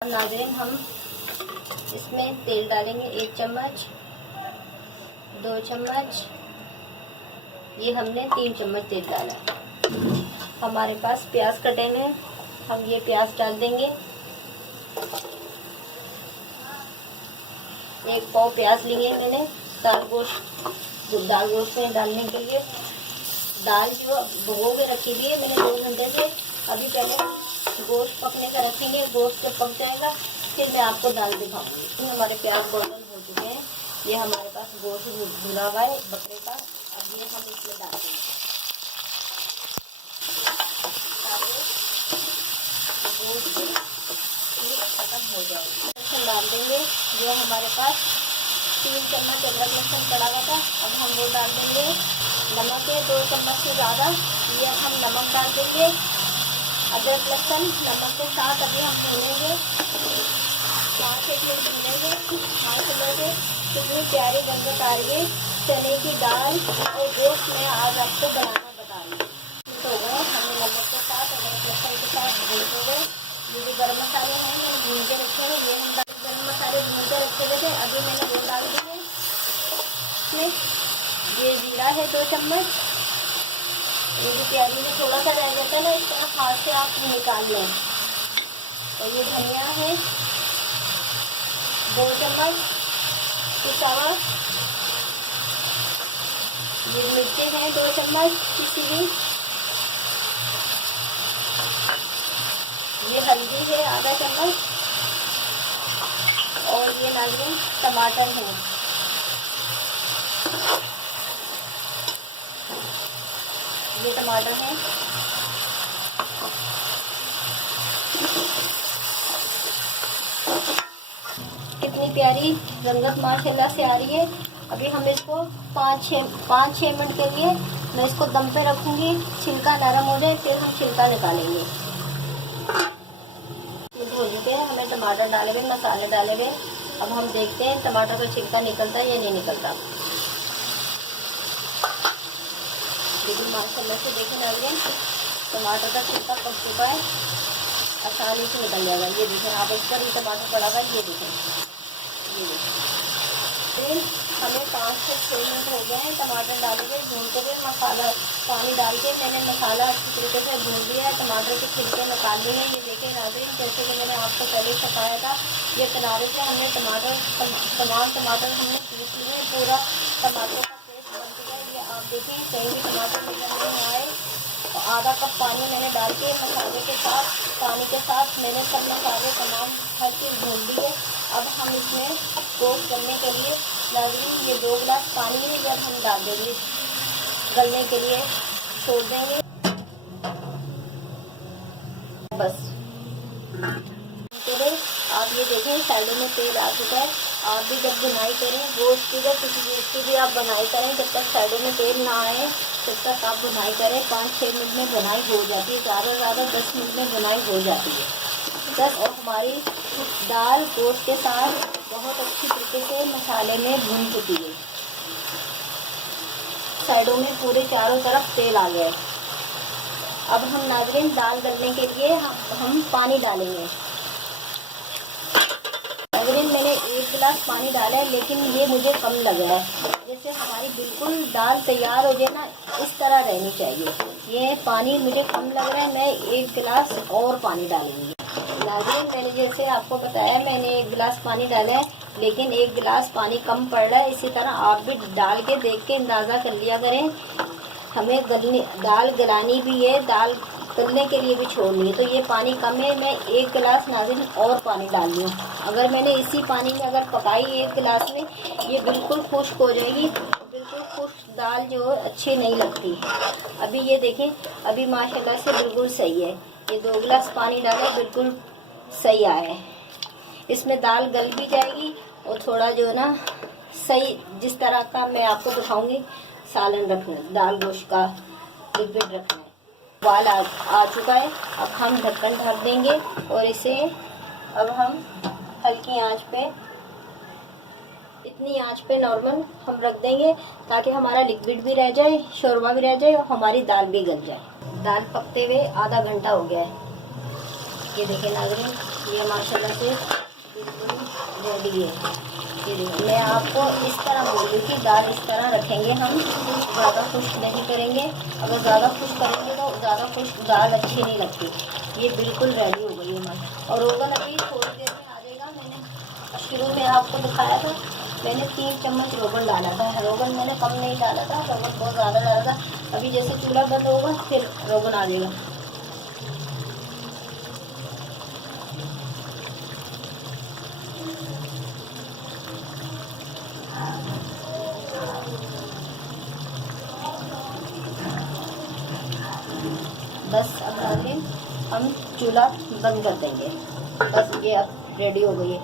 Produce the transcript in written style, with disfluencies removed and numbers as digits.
नाज़रीन, हम इसमें तेल डालेंगे 1 चम्मच, 2 चम्मच, ये हमने 3 चम्मच तेल डाला है। हमारे पास प्याज कटे हैं, हम ये प्याज डाल देंगे। 1 पाव प्याज लिए मैंने दाल गोश्त में डालने के लिए। दाल जो भिगो के रखी थी मैंने 2 घंटे से, अभी पहले गोश्त पकने का रखेंगे। गोश्त जब पक जाएगा फिर मैं आपको दाल दिखाऊंगी। हमारे प्याज गोल्डन हो चुके हैं। ये हमारे पास गोश्त धुला हुआ है बकरे का। अब ये हम इसमें डाल देंगे। गोश्त खत्म हो जाएगा, लहसुन डाल देंगे। ये हमारे पास 3 चम्मच अदरक लहसुन पड़ा हुआ था, अब हम वो डाल देंगे। नमक है 2 चम्मच से ज़्यादा, ये हम नमक डाल देंगे। अदरक लहसुन नमक के साथ अभी हम भूनेंगे, 5-6 मिनट भूनेंगे। 5 मिनट कितनी प्यारी गंध आ रही है। चने की दाल और गोश्त में आज आपको बनाना बता रही हूँ। हो गए हमें नमक के साथ अदरक लहसुन के साथ भून हो गए। ये जो गर्म मसाले हैं मैंने भून के रखे हैं, ये हम गर्म मसाले भून के रखे हुए थे, अभी मैंने वो डाल दिए। ये जीरा है 2 चम्मच। ये भी प्याज में थोड़ा सा रह जाता है ना, इस तरह हाथ से आप निकाल लें। और ये धनिया है 2 चम्मच पिसा हुआ। ये मिर्चें हैं 2 चम्मच पिसी हुई। ये हल्दी है आधा चम्मच। और ये नाज़रीन टमाटर है, ये टमाटर है। कितनी प्यारी रंगत माशाल्लाह से आ रही है। अभी हम इसको 5-6 मिनट के लिए मैं इसको दम पे रखूंगी। छिलका नरम हो जाए फिर हम छिलका निकालेंगे। ये भून के हमें टमाटर डाले हुए, मसाले डाले हुए। अब हम देखते हैं टमाटर का छिलका निकलता है या नहीं निकलता। लेकिन माशाल्लाह से देखें नाज़रीन, टमाटर का छिलका पक चुका है, आसानी से निकल जाएगा। ये देखें आप, इस पर ही टमाटर पड़ा हुआ है। ये देखें, ये देखें। हमें 5 से 6 मिनट हो गए हैं टमाटर डाले हुए, भूनते हुए। मसाला पानी डाल के मैंने मसाला अच्छी तरीके से भून लिया है। टमाटर के छिलके निकाल लिए हैं। ये देखें नाज़रीन, जैसे कि मैंने आपको पहले बताया था, ये किनारे से हमने तमाम टमाटर हमने पीस लिए। पूरा टमाटर का पेस्ट बन चुका है। ये आप देखें, कहीं भी टमाटर नजर नहीं आए। तो आधा कप पानी मैंने डाल के मसाले के साथ, पानी के साथ मैंने सब मसाले तमाम हर चीज़ भून ली है। अब हम इसमें गोश्त गलने के लिए नाज़रीन ये 2 गिलास पानी है, जब हम डाल देंगे गलने के लिए, छोड़ देंगे बस। आप ये देखें साइडों में तेल आ चुका है। आप भी जब बुनाई करें गोश्त की, जब किसी चीज़ की भी आप बुनाई करें, जब तक साइडों में तेल ना आए तब तक आप बुनाई करें। 5-6 मिनट में बुनाई हो जाती है, ज़्यादा से ज़्यादा 10 मिनट में बुनाई हो जाती है बस। और हमारी दाल गोश्त के साथ बहुत अच्छी तरीके से मसाले में भून चुकी है। साइडों में पूरे चारों तरफ तेल आ गया है। अब हम नाज़रीन दाल गलने के लिए हम पानी डालेंगे। नाज़रीन मैंने 1 गिलास पानी डाला है, लेकिन ये मुझे कम लग रहा है। जैसे हमारी बिल्कुल दाल तैयार हो जाए ना, इस तरह रहनी चाहिए। ये पानी मुझे कम लग रहा है, मैं 1 गिलास और पानी डालूंगी। नाज़रीन मैंने जैसे आपको बताया, मैंने 1 गिलास पानी डाला है, लेकिन 1 गिलास पानी कम पड़ रहा है। इसी तरह आप भी डाल के देख के अंदाज़ा कर लिया करें। हमें दाल गलानी भी है, दाल गलने के लिए भी छोड़नी है। तो ये पानी कम है, मैं 1 गिलास नाज़रीन और पानी डाल रही हूँ। अगर मैंने इसी पानी में अगर पकाई 1 गिलास में, ये बिल्कुल खुश्क हो जाएगी। बिल्कुल खुश्क दाल जो अच्छी नहीं लगती। अभी ये देखें, अभी माशाल्लाह से बिल्कुल सही है। ये 2 गिलास पानी डाला, बिल्कुल सही आया है। इसमें दाल गल भी जाएगी और थोड़ा जो है ना सही, जिस तरह का मैं आपको दिखाऊंगी सालन रखना, दाल गोश्त का लिक्विड रखना है। उबाल आ चुका है। अब हम ढक्कन ढक देंगे और इसे अब हम हल्की आंच पे, इतनी आंच पे नॉर्मल हम रख देंगे ताकि हमारा लिक्विड भी रह जाए, शोरबा भी रह जाए और हमारी दाल भी गल जाए। दाल पकते हुए आधा घंटा हो गया है। ये देखें नाज़रीन, ये माशाल्लाह से बिल्कुल रेडी है। ये देखो, मैं आपको इस तरह बोल रही हूँ कि दाल इस तरह रखेंगे हम, ज़्यादा खुश्क नहीं करेंगे। अगर ज़्यादा खुश्क करेंगे तो ज़्यादा खुश्क दाल अच्छी नहीं लगती। ये बिल्कुल रेडी हो गई है हमारी। और रोगन अभी थोड़ी देर में आ जाएगा। मैंने शुरू में आपको दिखाया था, मैंने 3 चम्मच रोगन डाला था। रोगन मैंने कम नहीं डाला था, रोगन बहुत ज़्यादा डाला था। अभी जैसे चूल्हा बंद होगा फिर रोगन आ जाएगा। बस अब आगे हम चूल्हा बंद कर देंगे। बस ये अब रेडी हो गई है।